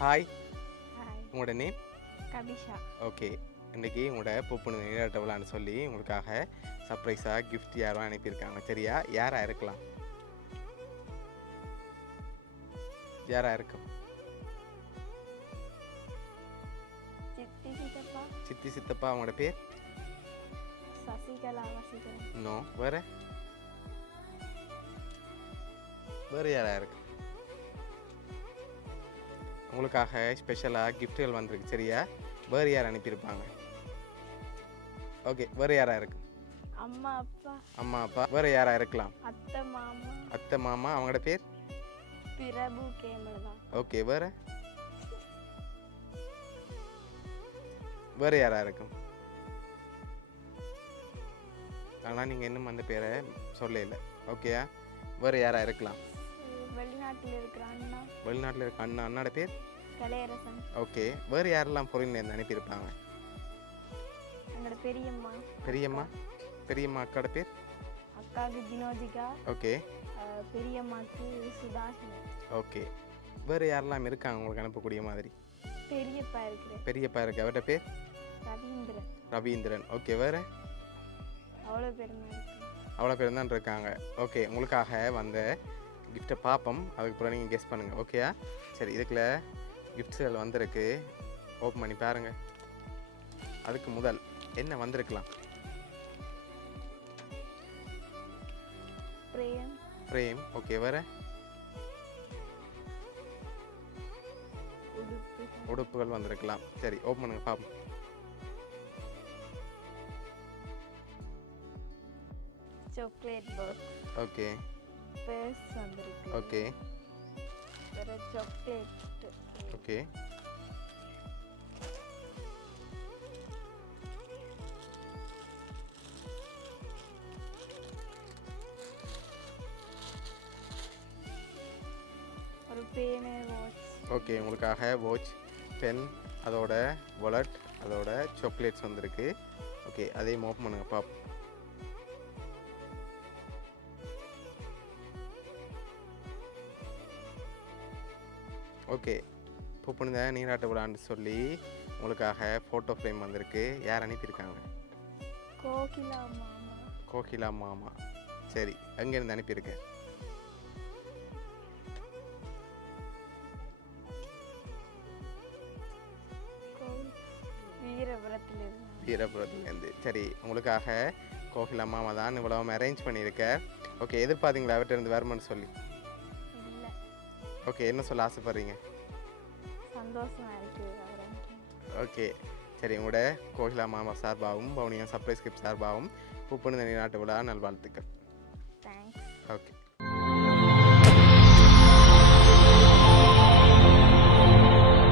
Hi. Hi. உங்களோட name? கபிஷா. Okay. இன்னைக்கு உங்களோட பூப்புனித நீராட்ட விழான்னு சொல்லி உங்களுக்காக சர்ப்ரைஸாக கிஃப்ட் யாரோ அனுப்பியிருக்காங்க. சரியா? யாரா இருக்கலாம்? யாரா இருக்கும்? சித்தி சித்தப்பா. சித்தி சித்தப்பா. அவங்களோட பேர்? சசிகலா வசிகலா. நோ. வேற வேறு யாரா இருக்கு? உங்களுக்காக ஸ்பெஷலாக கிஃப்ட்டுகள் வந்திருக்கு. சரியா? வேறு யார் அனுப்பியிருப்பாங்க? ஓகே. வேறு யாரா இருக்கு? அம்மா அப்பா. அம்மா அப்பா. வேறு யாரா இருக்கலாம்? அத்தை மாமா. அத்தை மாமா. அவங்களோட பேர்? பிரபு கேமலா. ஓகே. வேறு வேறு யாரா இருக்கும்? ஆனால் நீங்கள் இன்னும் அந்த பேரை சொல்லல. ஓகேயா? வேறு யாரா இருக்கலாம்? வெளிநாட்டில் இருக்கிற அண்ணா. வெளிநாட்டில் இருக்க அண்ணாட பேர்? கலையரசன். ஓகே. வேறு யாரெல்லாம் ஃபாரின்லேருந்து அனுப்பியிருப்பாங்க? எங்களோட பெரியம்மா. பெரியம்மா. பெரியம்மா அக்காட பேர்? அக்காவுக்கு ஜினோஜிகா. ஓகே. பெரியம்மாக்கு சுதாஷினி. ஓகே. வேறு யாரெல்லாம் இருக்காங்க உங்களுக்கு அனுப்பக்கூடிய மாதிரி? பெரியப்பா இருக்கிறேன். பெரியப்பா இருக்கு. அவர்கிட்ட பேர்? ரவீந்திரன். ரவீந்திரன். ஓகே. வேறு? அவ்வளோ பேர் தான் இருக்கு. அவ்வளோ பேர் தான் இருக்காங்க. ஓகே. உங்களுக்காக வந்த கிஃப்ட்டை பார்ப்போம். அதுக்கப்புறம் நீங்கள் கெஸ் பண்ணுங்கள். ஓகேயா? சரி. இதுக்குள்ள கிஃப்ட்ஸுகள் வந்திருக்கு. ஓப்பன் பண்ணி பாருங்கள். அதுக்கு முதல் என்ன வந்திருக்கலாம்? பிரேம். ஃப்ரேம். ஓகே. வேறு? உடுப்பு. உடுப்புகள் வந்திருக்கலாம். சரி. ஓப்பன் பண்ணுங்க பார்ப்போம். Chocolate box. ஓகே. பேர்ஸ் வந்திருக்கு. ஓகே. வேற சாக்லேட். ஓகே. ஒரு பேனு வாட்ச். ஓகே. உங்களுக்காக வாட்ச், பென், அதோட வாலெட், அதோட சாக்லேட்ஸ் வந்திருக்கு. ஓகே. அதையும் ஓப்பன் பண்ணுங்க பார்ப்போம். ஓகே. பூப்புனித நீராட்ட விழான்னு சொல்லி உங்களுக்காக ஃபோட்டோ ஃப்ரேம் வந்திருக்கு. யார் அனுப்பியிருக்காங்க? கோகிலா மாமா. கோகிலா மாமா. சரி. எங்கேருந்து அனுப்பியிருக்கேன்? வீரபுரத்திலிருந்து. வீரபுரத்துலேருந்து. சரி. உங்களுக்காக கோகிலா மாமா தான் இவ்வளவு அரேஞ்ச் பண்ணியிருக்கேன். ஓகே. எதிர்பார்த்தீங்களா அவர்கிட்ட இருந்து வருமானு சொல்லி? இல்லை, ஓகே. என்ன சொல்ல ஆசைப்படுறீங்க? சந்தோஷமா இருக்கு அவரை. ஓகே. சரி. உங்களோட கோகிலா மாமா சார்பாகவும் பவுனியா சர்ப்ரைஸ் கிஃப்ட் சார்பாகவும் பூப்புனித நீராட்ட விழா நல்வாழ்த்துக்கள். தேங்க்ஸ். ஓகே.